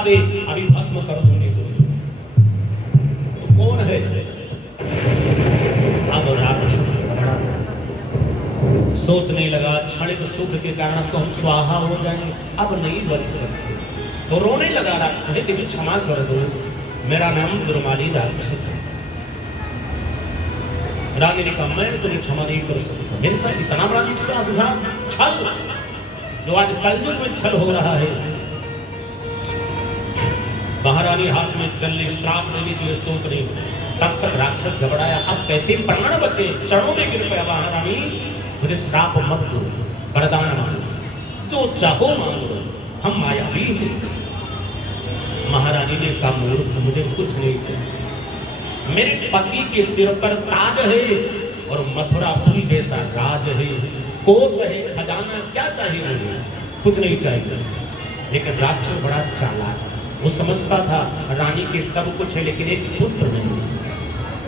से अभी भस्म कर दूंगे तो कौन है? अब राक्षस सोचने लगा क्षणिक सुख के कारण तो हम स्वाहा हो जाएंगे, अब नहीं बच सकते। तो रोने लगा राक्षस, देवी क्षमा कर दो, मेरा नाम दुर्माली राक्षस है। रानी ने कहा मैं तुम्हें क्षमा नहीं कर सकता, मेरे साथ इतना बड़ा विश्वास था, छल जो आज कलयुग में छल हो रहा है। महारानी हाथ में चलने श्राप लेने के लिए सोच रही, तब तक राक्षस घबराया, अब कैसे प्राण बचे, चरणों में गिर गया। महारानी मुझे श्राप मत दो, वरदान मांगो, जो चाहो मांगो, हम मायावी हैं। महारानी ने कहा मूर्ख, मुझे कुछ नहीं चाहिए, मेरे पति के सिर पर ताज है और मथुरापुरी जैसा राज है, कोष है, खजाना, क्या चाहिए मुझे? कुछ नहीं चाहिए। लेकिन राक्षस बड़ा चालाक, वो समझता था रानी के सब कुछ है लेकिन एक पुत्र नहीं,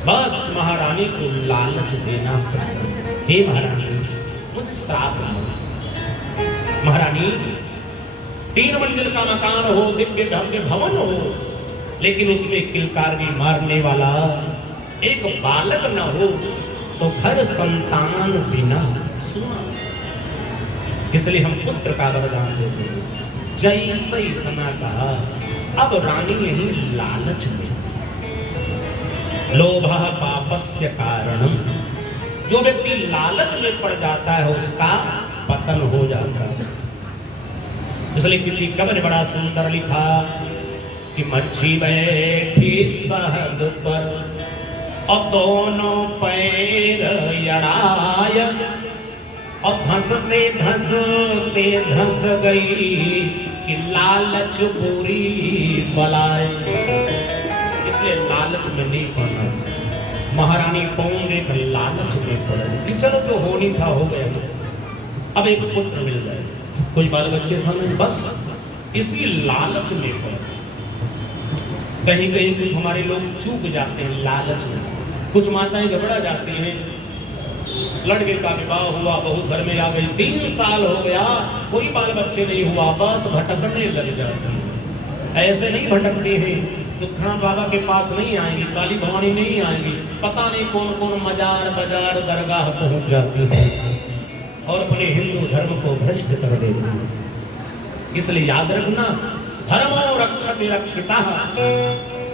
बस महारानी को लालच देना पड़ा। हे महारानी मुझे श्राप दो। महारानी 3 मंजिल का मकान हो, दिव्य भव्य भवन हो, लेकिन उसमें किलकारी मारने वाला एक बालक न हो तो घर संतान बिना सुना, इसलिए हम पुत्र का वरदान देते हैं। जैसे इतना कहा, अब रानी यही लालच में, लोभ पापस्य कारणम, जो व्यक्ति लालच में पड़ जाता है उसका पतन हो जाता है। इसलिए किसी कवि ने बड़ा सुंदर लिखा कि मच्छी बैठी शहद पर और दोनों पैर अड़ाय और धंसते धंसते धंस गई कि लालच पूरी बलाए। इसलिए लालच में नहीं पड़ना। महारानी पौंगे का लालच में पड़े, चलो जो होनी था हो गया, अब एक पुत्र मिल जाए, कोई बाल बच्चे था नहीं, बस इसी लालच में पड़े। कहीं कहीं कुछ हमारे लोग चूक जाते हैं लालच में, कुछ माताएं घबरा जाती हैं, लड़के का विवाह हुआ, बहू घर में आ गई, 3 साल हो गया, कोई बाल बच्चे नहीं हुआ, बस भटकने लग जाती है। ऐसे नहीं भटकती है, दुखना बाबा के पास नहीं आएंगी, काली भवानी नहीं आएंगी, पता नहीं कौन कौन मजार बाजार दरगाह पहुंच जाती है और अपने हिंदू धर्म को भ्रष्ट कर देती है। इसलिए याद रखना, धर्मो रक्षति रक्षिता,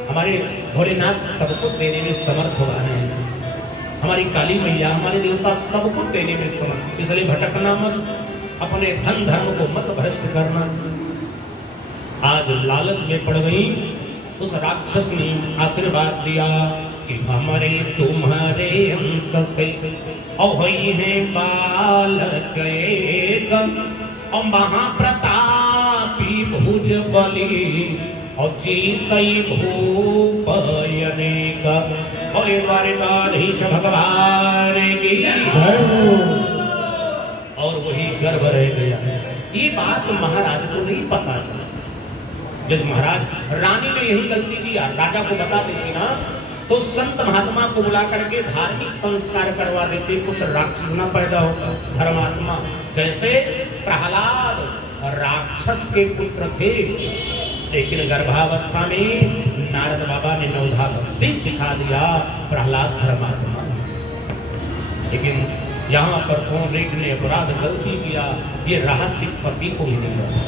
हमारे भोलेनाथ सबको देने में समर्थ हुआ है, हमारी काली मैया, हमारे देवता सबको देने में समर्थ। इसलिए भटकना मत, अपने धन धर्म को मत भ्रष्ट करना। आज लालच में पड़ गई, उस राक्षस ने आशीर्वाद दिया कि हमारे तुम्हारे अंश से और हैं बालक एक, और महाप्रतापी भुज बली और जीतई भूप अनेक, और द्वारिकाधीश भगवान की और वही गर्भ रह गया। ये बात महाराज को नहीं पता था। जब महाराज रानी ने यही गलती किया, राजा को बता देती ना तो संत महात्मा को बुला करके धार्मिक संस्कार करवा देते, कुछ राक्षस न पैदा होता, धर्मात्मा। जैसे प्रहलाद राक्षस के पुत्र थे, लेकिन गर्भावस्था में नारद बाबा ने नवधा भक्ति सिखा दिया, प्रहलाद धर्मात्मा। लेकिन यहाँ पर कौन एक ने अपराध गलती किया, ये रहस्य पति को ही नहीं लगा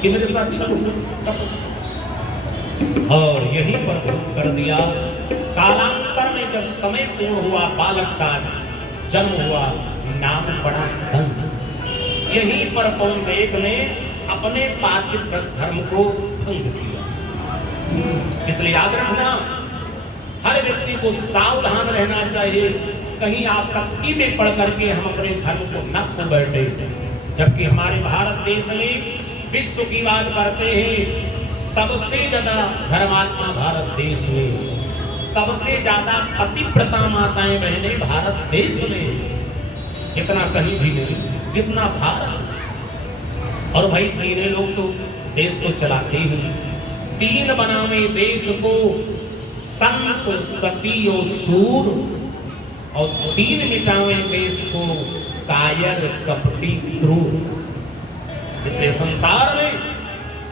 कि मेरे साथ छल और यहीं पर कर दिया। कालांतर में जब समय पूर्ण हुआ, बालक का जन्म हुआ, नाम पड़ा दंत। यहीं पर पौंडेक ने अपने पातिव्रत धर्म को भंग किया। इसलिए याद रखना, हर व्यक्ति को सावधान रहना चाहिए, कहीं आसक्ति में पड़ करके हम अपने धर्म को न खो बैठे। जबकि हमारे भारत देश में विश्व की बात करते हैं, सबसे ज्यादा धर्मात्मा भारत देश में, सबसे ज्यादा पतिव्रता माताएं बहनें भारत देश में, इतना कहीं भी नहीं जितना भारत। और भाई 3 लोग तो देश को चलाते ही, 3 बनावे देश को, संत सती और सूर, और 3 मिटावे देश को, कायर कपटी क्रूर। इसलिए संसार में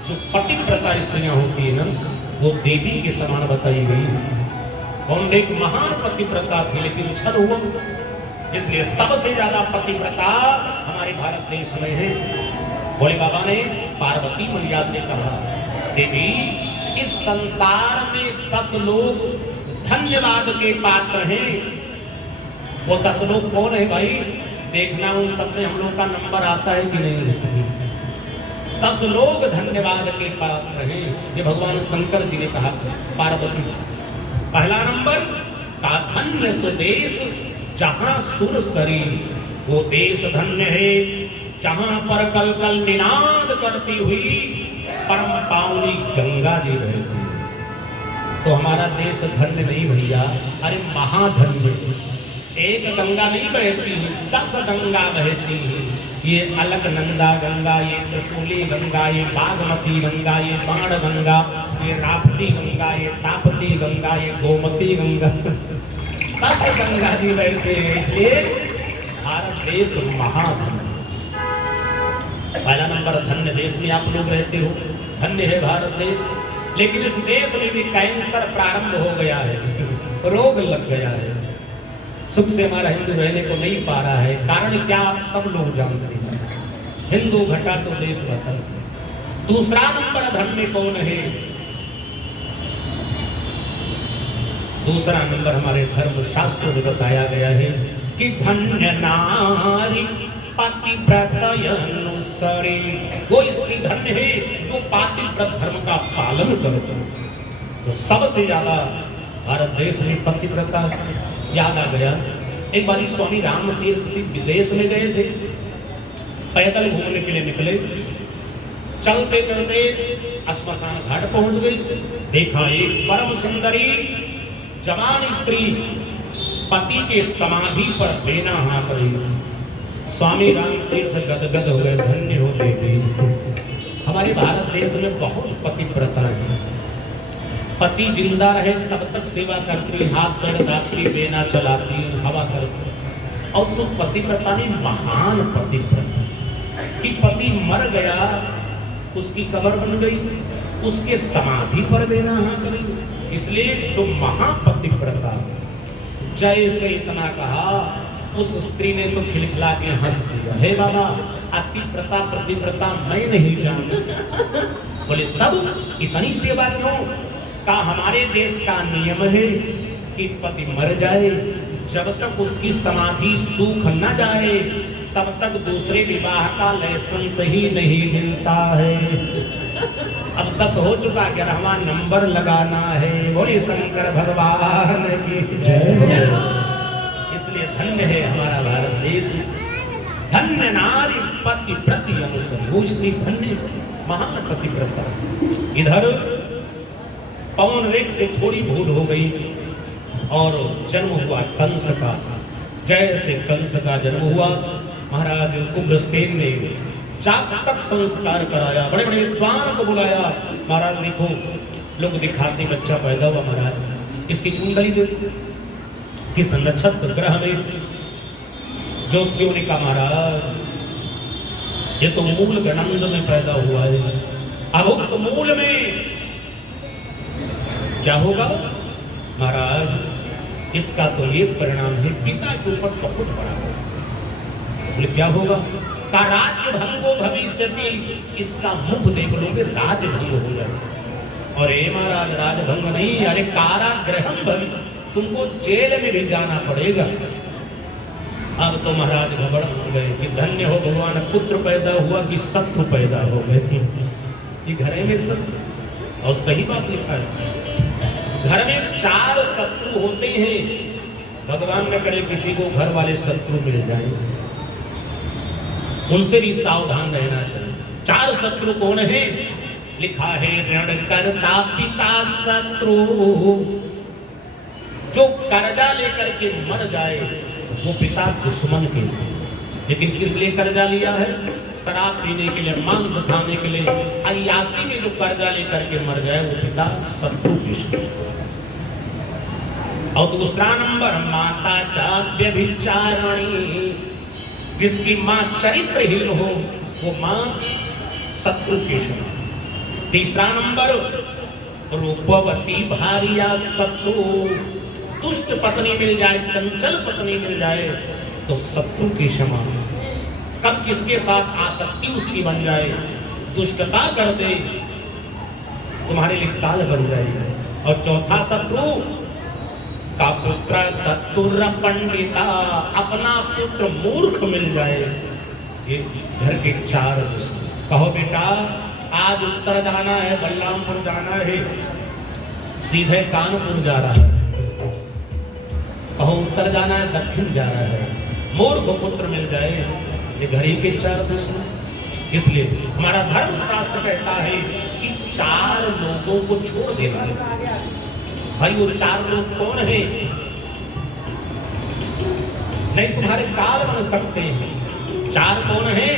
जो पतिव्रता स्त्रियां होती है ना, वो देवी के समान बताई गई। कौन एक महान पतिव्रता थी, लेकिन छल हुआ, इसलिए सबसे ज्यादा पतिव्रता हमारे भारत देश में है। भोले बाबा ने पार्वती मैया से कहा, देवी इस संसार में 10 लोग धन्यवाद के पात्र हैं। वो 10 लोग कौन है भाई? देखना उन सब में हम लोग का नंबर आता है कि नहीं। 10 लोग धन्यवाद के पात्र हैं, ये भगवान शंकर जी ने कहा पार्वती। पहला नंबर का धन्य स्वदेश जहां सुर सरी, वो देश धन्य है जहां पर कल कल निनाद करती हुई परम पावनी गंगा जी बहती। तो हमारा देश धन्य नहीं भैया, अरे महाधन्य। एक गंगा नहीं बहती है, 10 गंगा बहती है। ये अलकनंदा गंगा, ये त्रिशूली गंगा, ये बागमती गंगा, ये बाण गंगा, ये राप्ती गंगा, ये ताप्ती गंगा, ये गोमती गंगा, 10 गंगा जी बहते हैं। इसलिए भारत देश महाधन्य। पहला नंबर धन्य देश में आप लोग रहते हो, धन्य है भारत देश। लेकिन इस देश में भी कैंसर प्रारंभ हो गया है, रोग लग गया है। सुख से हमारा हिंदू रहने को नहीं पा रहा है। कारण क्या आप सब लोग जानते हैं, हिंदू घटा तो देश वतन। दूसरा नंबर धन्य कौन है? दूसरा नंबर हमारे धर्म शास्त्रों में बताया गया है कि धन्य नारी पतिव्रतानुसरी। वो स्त्री धन्य है जो पातिव्रत धर्म का पालन करते हैं। तो सबसे ज्यादा भारत देश में पतिव्रता। याद आ गया, एक बार स्वामी राम तीर्थ विदेश में गए थे, पैदल घूमने के लिए निकले। चलते चलते श्मशान घाट पहुंच गए, देखा एक परम सुंदरी जवान स्त्री पति के समाधि पर बेना हाथ रही। स्वामी राम तीर्थ गदगद हो गए, धन्य हो देवी। हमारे भारत देश में बहुत पतिव्रता है। पति जिंदा रहे तब तक सेवा करती, हाथ पैर दाती, बेना चलाती, हवा करती। और तो पतिव्रता ने महान पतिव्रता कि पति मर गया, उसकी कब्र बन गई, उसके समाधि पर बेना हाथ गई। इसलिए तो महापतिव्रता। जैसे इतना कहा, उस स्त्री ने तो खिलखिला के हंस दिया, हे बाबा अतिव्रता प्रतिव्रता मैं नहीं जानती। बोले तब इतनी सेवा क्यों? का हमारे देश का नियम है कि पति मर जाए, जब तक उसकी समाधि सूख न जाए तब तक दूसरे विवाह का लाइसेंस ही नहीं मिलता है। अब 10 हो चुका, 11वां नंबर लगाना है। बोले शंकर भगवान की जय। इसलिए धन्य है हमारा भारत देश। धन्य नारी पतिव्रती अनुसरी, वो स्त्री धन्य महान पतिव्रता। इधर पवन रेख से थोड़ी भूल हो गई और जन्म हुआ कंस का। जैसे कंस का जन्म हुआ, महाराज उग्रसेन ने जातक संस्कार कराया, बड़े बड़े विद्वान को बुलाया। महाराज देखो, लोग दिखाते बच्चा पैदा हुआ, महाराज इसकी कुंडली देखो, किस नक्षत्र ग्रह में। जोशियों ने कहा महाराज ये तो मूल गणंद में पैदा हुआ है, अब तो मूल में क्या होगा? महाराज इसका तो ये परिणाम है, पिता के ऊपर सब कुछ पड़ा होगा। बोले क्या होगा? का राज्य भंगो भविष्यति, इसका मुख देख लोगे राज्य भंग हो जाएगा। और हे महाराज राजभंग नहीं, अरे कारागृहम भविष्य, तुमको जेल में भी जाना पड़ेगा। अब तो महाराज घबड़ हो गए कि धन्य हो भगवान, पुत्र पैदा हुआ कि शत्रु पैदा हो गए। ये घर में शत्रु, और सही बात लिखा है, घर में 4 शत्रु होते हैं। भगवान न करे किसी को घर वाले शत्रु मिल जाए, उनसे भी सावधान रहना चाहिए। 4 शत्रु कौन है? लिखा है ऋण करता पिता शत्रु, जो कर्जा लेकर के मर जाए वो पिता दुश्मन के से। लेकिन किस लिए कर्जा लिया है? शराब पीने के लिए, मांस खाने के लिए, अय्यासी में जो कर्जा लेकर के मर जाए वो पिता शत्रु के से। और दूसरा नंबर माता चाव्य विचारणी, जिसकी मां चरित्रहीन हो वो मां शत्रु के समान। तीसरा नंबर रूपवती भारिया शत्रु। दुष्ट पत्नी मिल जाए, चंचल पत्नी मिल जाए तो शत्रु की समान। कब किसके साथ आसक्ति उसकी बन जाए, दुष्टता कर दे, तुम्हारे लिए काल बन जाएगी। और चौथा शत्रु का पुत्र शत्रु पंडिता, अपना पुत्र मूर्ख मिल जाए। ये घर के चार कहो बेटा आज उत्तर जाना है, बलरामपुर जाना है, सीधे कानपुर जा रहा है। कहो उत्तर जाना है, दक्षिण जा रहा है, मूर्ख पुत्र मिल जाए, ये घर के चार दुश्मन। इसलिए हमारा धर्म शास्त्र कहता है कि चार लोगों को छोड़ देना है। भाई वो चार लोग कौन है? नहीं तुम्हारे काल बन सकते हैं। चार कौन है?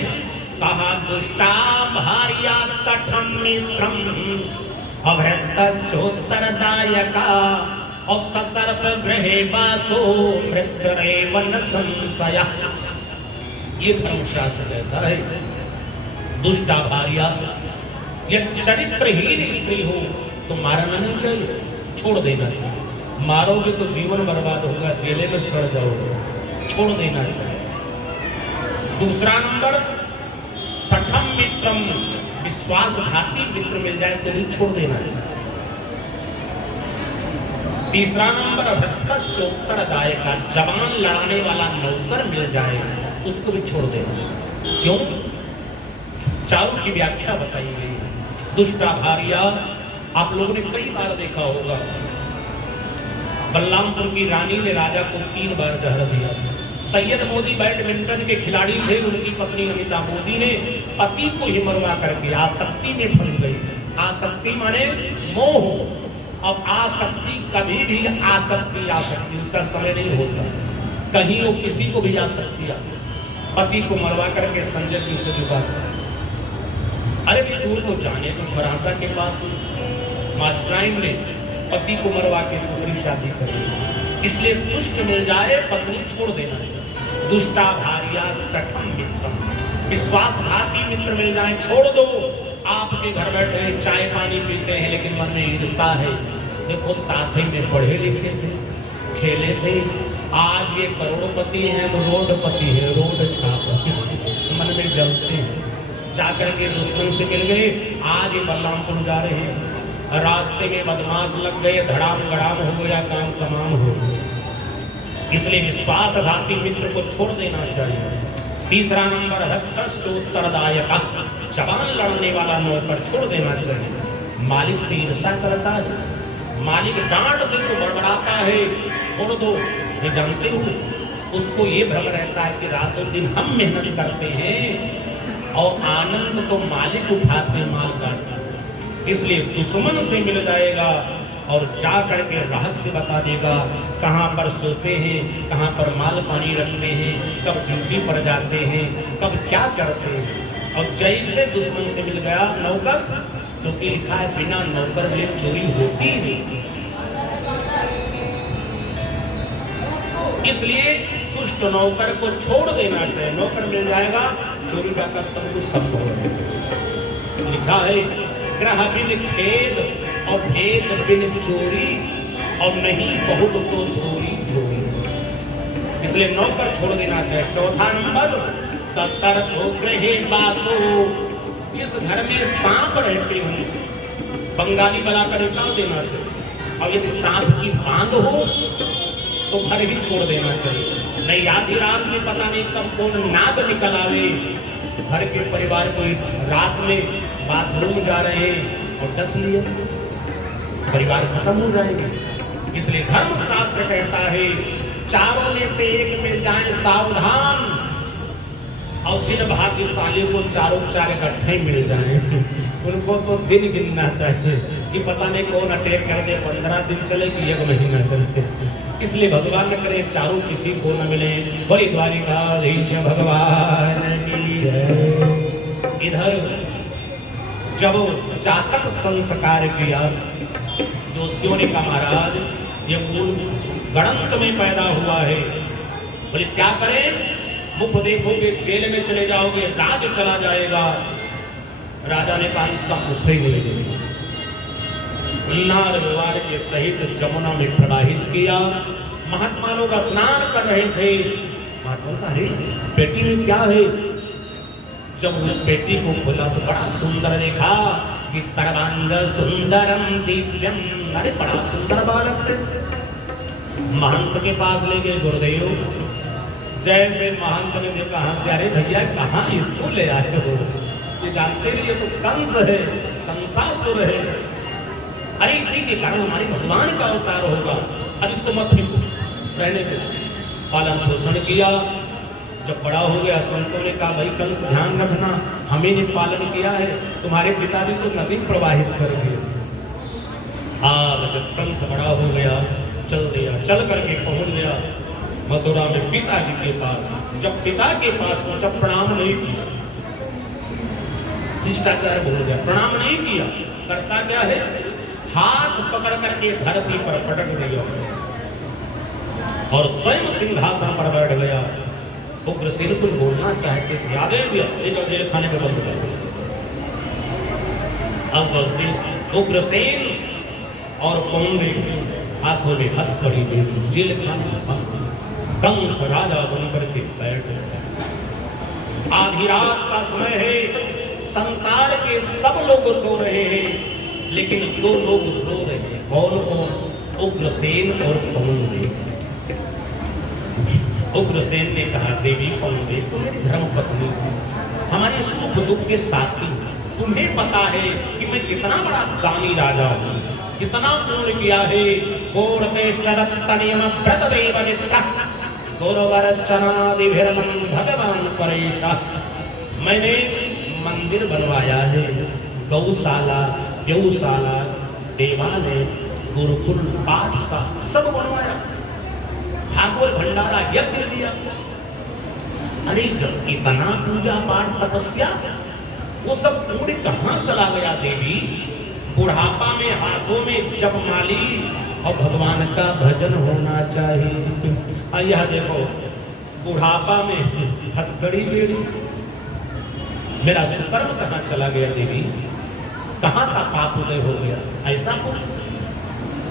कहा दुष्टा भार्या सठम मित्रम अभ्यस्तोत्तरदायका और ससर्प गृहे वासो मृत्युरेव न संशय। ये धर्मशास्त्र कहता है दुष्टा भार्या या चरित्रहीन स्त्री हो तो मारना नहीं चाहिए, छोड़ देना चाहिए। मारोगे तो जीवन बर्बाद होगा, जेले में सड़ जाओगे, छोड़ देना चाहिए। दूसरा नंबर सठम मित्रम, विश्वासघाती मित्र मिल जाए तो भी छोड़ देना चाहिए। तीसरा नंबर उत्तरदायक, जवान लड़ाने वाला नौकर मिल जाए उसको भी छोड़ देना। क्यों? चारों की व्याख्या बताई गई। दुष्टा भार्या आप लोगों ने कई बार देखा होगा, बलरामपुर की रानी ने राजा को 3 बार जहर दिया। सैयद मोदी बैडमिंटन के खिलाड़ी थे, उनकी पत्नी अमिता मोदी ने पति को ही मरवा करके आसक्ति में फंस गई। आसक्ति माने मोह। अब आसक्ति कभी भी आसक्ति उसका समय नहीं होता, कहीं वो किसी को भी आसक्ति आती। पति को मरवा करके संजय सिंह से विवाह, अरे दूर को जाने तो फरासा के पास मास्टराइन ने पति को मरवा के दूसरी शादी कर दी। इसलिए दुष्ट मिल जाए पत्नी छोड़ देना चाहिए। दुष्टा भार्या सठम मित्रम, विश्वासघाती मित्र मिल जाए छोड़ दो। आपके घर बैठे चाय पानी पीते हैं लेकिन मन में ईर्षा है। देखो साथ ही में पढ़े लिखे थे, खेले थे, आज ये करोड़पति है तो रोडपति है, रोड छाप मन में जलते हैं। जाकर के दुश्मन से मिल गए, आज ये बलरामपुर जा रहे हैं, रास्ते में बदमाश लग गए, धड़ाम गड़ाम हो गया, काम तमाम हो गया। इसलिए विश्वासघाती मित्र को छोड़ देना चाहिए। तीसरा नंबर है उत्तरदायक, जवान लड़ने वाला नौकर छोड़ देना चाहिए। मालिक से ईर्षा करता है, मालिक डांट दे तो बड़बड़ाता है, छोड़ दो। ये जानते हो उसको ये भ्रम रहता है कि रातों दिन हम मेहनत करते हैं और आनंद तो मालिक उठाते माल काटते। इसलिए दुश्मन से मिल जाएगा और जा करके रहस्य बता देगा, कहाँ पर सोते हैं, कहाँ पर माल पानी रखते हैं, कब ड्यूटी पर जाते हैं, कब क्या करते हैं। और जैसे दुश्मन से मिल गया नौकर, तो लिखा है बिना नौकर लिए चोरी होती नहीं। इसलिए दुष्ट नौकर को छोड़ देना चाहिए। नौकर मिल जाएगा, चोरी का सब कुछ संभव है। लिखा है ग्रह बिन खेद और भेद बिन चोरी और नहीं बहुत तो धोरी धोरी। इसलिए नौकर छोड़ देना चाहिए। चौथा नंबर ससर गृहे वासो, जिस घर में सांप रहते हो बंगाली बला कर निकाल देना चाहिए। और यदि सांप की बांध हो तो घर ही छोड़ देना चाहिए। नहीं आधी रात में पता नहीं कब कौन नाग निकल आवे, घर के परिवार को रात में बाथरूम जा रहे हैं और डस लिए, परिवार खत्म हो जाएंगे। इसलिए धर्म शास्त्र कहता है चारों में से एक मिल जाए सावधान। और जिन भाग्यशाली को चारों चार इकट्ठे मिल जाए उनको तो दिन गिनना चाहिए कि पता नहीं कौन अटैक कर दे, 15 दिन चले कि 1 महीना चलते। इसलिए भगवान न करे चारों किसी को न मिले। बड़ी द्वारिकाधीश भगवान की जय। इधर जब जातक संस्कार किया दोषियों ने कहा महाराज ये मूल गणंत में पैदा हुआ है। बोले क्या करें? मुख देखोगे जेल में चले जाओगे, राज चला जाएगा। राजा ने कहा इसका मुख ही नहीं दे। नार विवार के सहित जमुना में प्रवाहित किया। महात्मा लोग स्नान कर रहे थे। महात्मा कहा अरे पेटी में क्या है? जब उस पेटी को खोला तो बड़ा सुंदर देखा कि सर्वांग सुंदरम दिव्यम। अरे बड़ा सुंदर बालक थे। महंत के पास ले गए गुरुदेव। जैसे महंत ने देखा अरे भैया कहाँ इसको ले आए हो? ये जानते नहीं, ये तो कंस है, कंसासुर है। अरे इसी के कारण हमारे भगवान का अवतार होगा। अब इसको मत फेंको, रहने दो। पालन पोषण किया। जब बड़ा हो गया संतों ने कहा भाई कंस ध्यान रखना, हमें ने पालन किया है, तुम्हारे पिताजी तो नदी प्रवाहित कर दिए। आज जब कंस बड़ा हो गया चल दिया, चल करके पहुंच गया मथुरा में पिताजी के पास। जब पिता के पास पहुंचा प्रणाम नहीं किया, शिष्टाचार भूल गया, प्रणाम नहीं किया। करता क्या है, हाथ पकड़ करके धरती पर पटक दिया और स्वयं सिंहासन पर बैठ गया। उग्रसेन कुछ बोलना चाहते थे, आदेश दिया जेल खाने में बंद कर। अब उग्रसेन और कौंडिन्य हाथों में हाथ पड़ी हुई जेल खाने बंद। कंस राजा बनकर के बैठ गया। आधी रात का समय है, संसार के सब लोग सो रहे हैं, लेकिन दो लोग रो रहे हैं। कौन कौन? उग्रसेन और कौंडिन्य। उग्रसेन ने कहा देवी कौंडिन्य तुम मेरी धर्म पत्नी हो, हमारे सुख दुख के साथी। तुम्हें पता है कि मैं कितना बड़ा दानी राजा हूँ, कितना पूर्ण किया है। भगवान परेशा, मैंने मंदिर बनवाया है, गौशाला, गौशाला, देवालय, गुरुकुल, पाठशाला सब बनवाया, ठाकुर भंडारा यज्ञ दिया। अरे जब इतना पूजा पाठ तपस्या, वो सब पूर्ण कहाँ चला गया देवी? बुढ़ापा में हाथों में जपमाली और भगवान का भजन होना चाहिए। यह देखो बुढ़ापा में हथकड़ी बेड़ी, मेरा सुकर्म कहाँ चला गया देवी? कहाँ का पाप उदय हो गया? ऐसा कुछ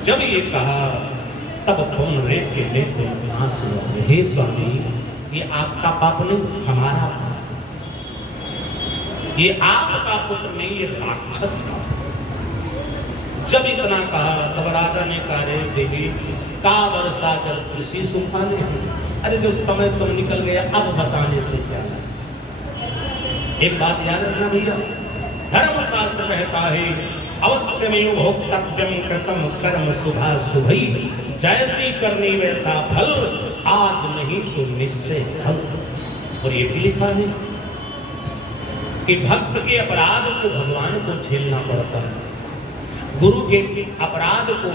जब ये कहा तब फोन रेट के लेते आंसू, हे स्वामी ये आपका पाप नहीं, हमारा पाप। ये आपका पुत्र नहीं, ये राक्षस का। जब इतना कहा तब राजा ने कहा रे देवी का वर्षा जल कृषि सुखाने। अरे जो समय सब निकल गया, अब बताने से क्या। एक बात याद रखना भैया, धर्मशास्त्र कहता है अवश्यमेव भोक्तव्यम कृतम कर्म शुभा शुभई, जैसी करनी वैसा फल, आज नहीं तो निश्चय फल। और ये भी लिखा है कि भक्त के अपराध को भगवान को झेलना पड़ता है, गुरु के अपराध को,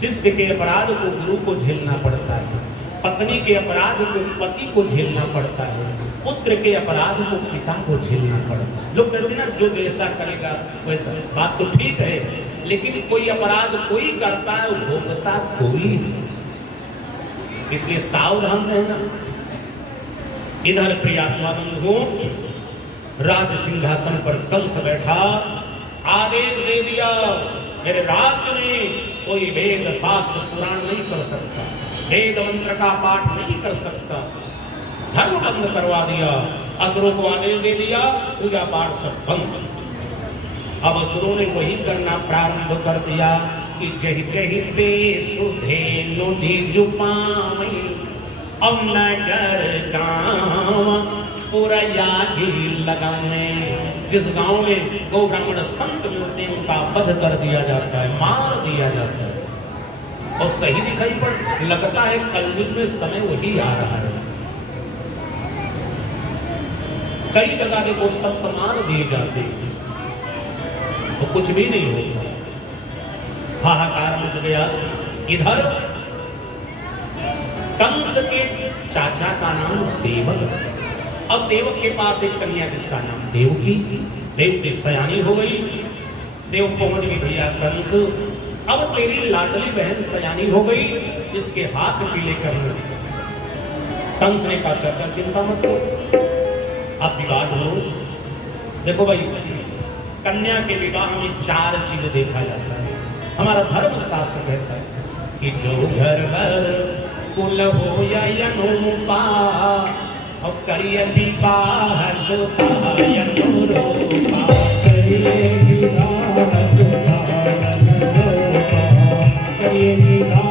शिष्य के अपराध को गुरु को झेलना पड़ता है, पत्नी के अपराध को पति को झेलना पड़ता है, पुत्र के अपराध को पिता को झेलना पड़ता है। लोग कहते हैं ना जो जैसा करेगा वैसा, बात तो ठीक है, लेकिन कोई अपराध कोई करता है, भोगता कोई, इसलिए सावधान रहना। इधर प्रियात्मा बंधु राज सिंहासन पर कंस बैठा, आदेश दे दिया मेरे राज्य में कोई वेद शास्त्र पुराण नहीं कर सकता, वेद मंत्र का पाठ नहीं कर सकता, धर्म बंद करवा दिया। असुरों को आदेश दे दिया पूजा पाठ सब बंद। अब असुरों ने वही करना प्रारंभ कर दिया कि जहि जहि पे सुधेनु जुपामई, अब नगर गांव पुरया लगाने। जिस गांव में गौ ब्राह्मण संत मिलते हैं उनका वध कर दिया जाता है, मार दिया जाता है। और सही दिखाई पड़ लगता है कलयुग में समय वही आ रहा है। कई जगह देखो सब मार दिए जाते हैं तो कुछ भी नहीं होता, हाहाकार मच गया। इधर कंस के चाचा का नाम देवक। अब देवक के पास एक कन्या जिसका नाम देवकी। देवकी सयानी हो गई, देव पहुंच गई भैया कंस, अब तेरी लाडली बहन सयानी हो गई, इसके हाथ पीले करना। कंस ने कहा चाचा चिंता मत करो, अब विवाद हो। देखो भाई कन्या के विवाह में 4 चीज देखा जाता है। हमारा धर्म शास्त्र कहता है कि जो घर बर कुल हो या अनुपा और करिए विवाह सुता अनुरूपा, करिए विवाह सुता अनुरूपा, करिए विवाह